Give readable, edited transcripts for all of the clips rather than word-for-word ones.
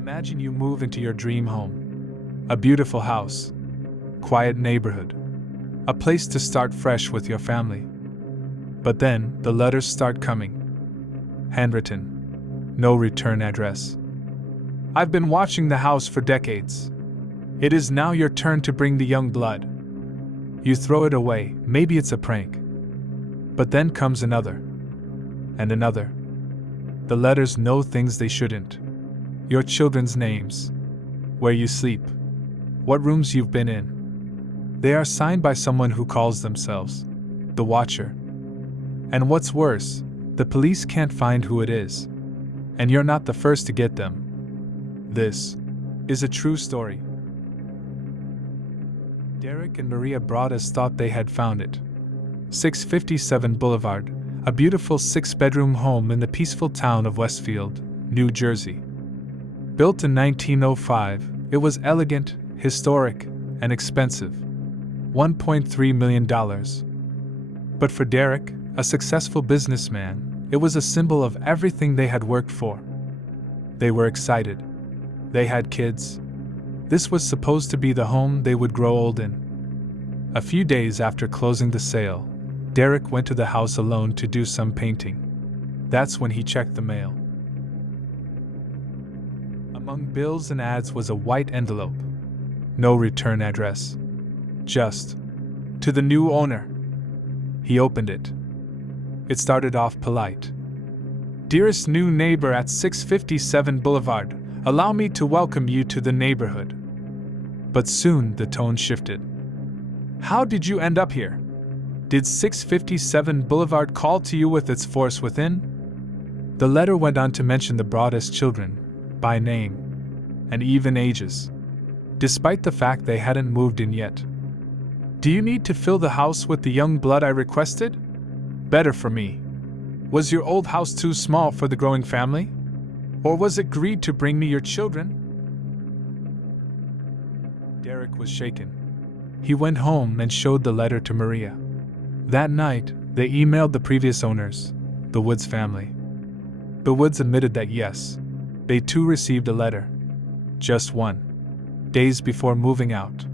Imagine you move into your dream home. A beautiful house, quiet neighborhood, a place to start fresh with your family. But then the letters start coming. Handwritten. No return address. I've been watching the house for decades. It is now your turn to bring the young blood. You throw it away, maybe it's a prank. But then comes another. And another. The letters know things they shouldn't. Your children's names. Where you sleep. What rooms you've been in. They are signed by someone who calls themselves the Watcher. And what's worse, the police can't find who it is. And you're not the first to get them. This is a true story. Derek and Maria Broaddus thought they had found it. 657 Boulevard, a beautiful 6-bedroom home in the peaceful town of Westfield, New Jersey. Built in 1905, it was elegant, historic, and expensive. $1.3 million. But for Derek, a successful businessman, it was a symbol of everything they had worked for. They were excited. They had kids. This was supposed to be the home they would grow old in. A few days after closing the sale, Derek went to the house alone to do some painting. That's when he checked the mail. Among bills and ads was a white envelope. No return address. Just, to the new owner. He opened it. It started off polite. Dearest new neighbor at 657 Boulevard, allow me to welcome you to the neighborhood. But soon the tone shifted. How did you end up here? Did 657 Boulevard call to you with its force within? The letter went on to mention the Broaddus children, by name, and even ages, despite the fact they hadn't moved in yet. Do you need to fill the house with the young blood I requested? Better for me. Was your old house too small for the growing family? Or was it greed to bring me your children? Derek was shaken. He went home and showed the letter to Maria. That night, they emailed the previous owners, the Woods family. The Woods admitted that yes, they too received a letter. Just one. Days before moving out.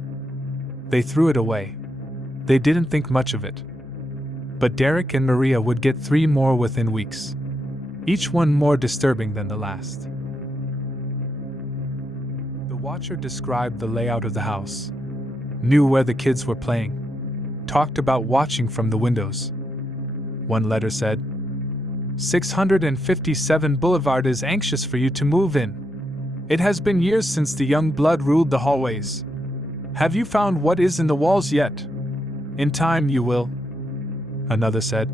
They threw it away. They didn't think much of it. But Derek and Maria would get 3 more within weeks. Each one more disturbing than the last. The Watcher described the layout of the house. Knew where the kids were playing. Talked about watching from the windows. One letter said, 657 Boulevard is anxious for you to move in. It has been years since the young blood ruled the hallways. Have you found what is in the walls yet? In time you will. Another said,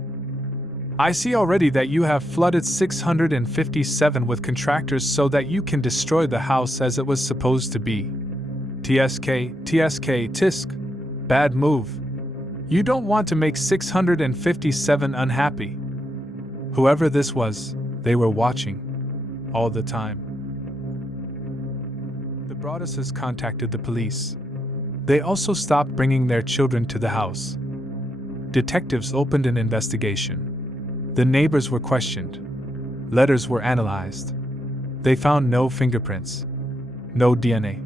I see already that you have flooded 657 with contractors so that you can destroy the house as it was supposed to be. TSK, tisk. Bad move. You don't want to make 657 unhappy. Whoever this was, they were watching. All the time. The Broadduses contacted the police. They also stopped bringing their children to the house. Detectives opened an investigation. The neighbors were questioned. Letters were analyzed. They found no fingerprints. No DNA.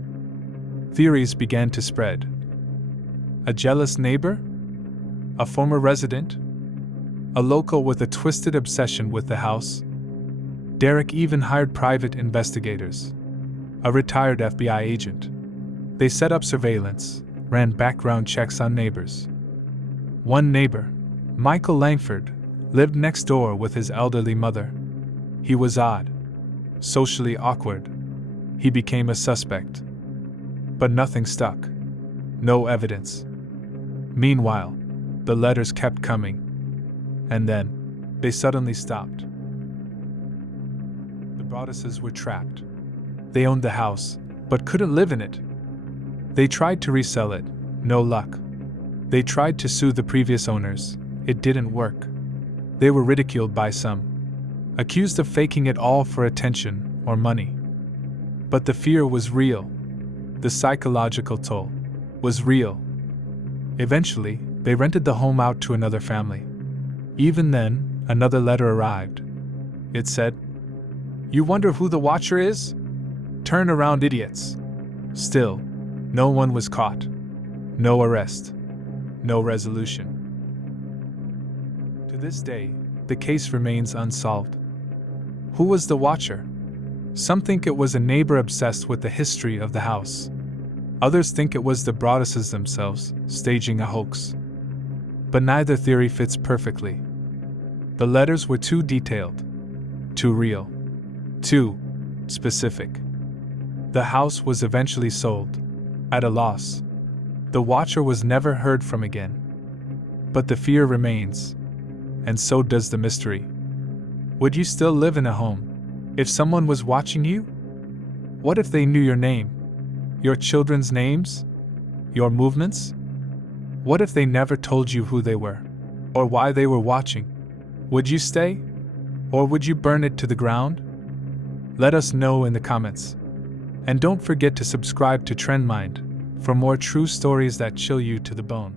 Theories began to spread. A jealous neighbor? A former resident? A local with a twisted obsession with the house? Derek even hired private investigators. A retired FBI agent. They set up surveillance, ran background checks on neighbors. One neighbor, Michael Langford, lived next door with his elderly mother. He was odd, socially awkward. He became a suspect. But nothing stuck. No evidence. Meanwhile, the letters kept coming. And then, they suddenly stopped. The Broadduses were trapped. They owned the house, but couldn't live in it. They tried to resell it, no luck. They tried to sue the previous owners, it didn't work. They were ridiculed by some, accused of faking it all for attention or money. But the fear was real. The psychological toll was real. Eventually, they rented the home out to another family. Even then, another letter arrived. It said, You wonder who the Watcher is? Turn around, idiots. Still, no one was caught. No arrest. No resolution. To this day, the case remains unsolved. Who was the watcher? Some think it was a neighbor obsessed with the history of the house. Others think it was the Broadduses themselves, staging a hoax. But neither theory fits perfectly. The letters were too detailed, too real, too specific. The house was eventually sold, at a loss. The watcher was never heard from again. But the fear remains, and so does the mystery. Would you still live in a home if someone was watching you? What if they knew your name, your children's names, your movements? What if they never told you who they were, or why they were watching? Would you stay, or would you burn it to the ground? Let us know in the comments. And don't forget to subscribe to TrendMind for more true stories that chill you to the bone.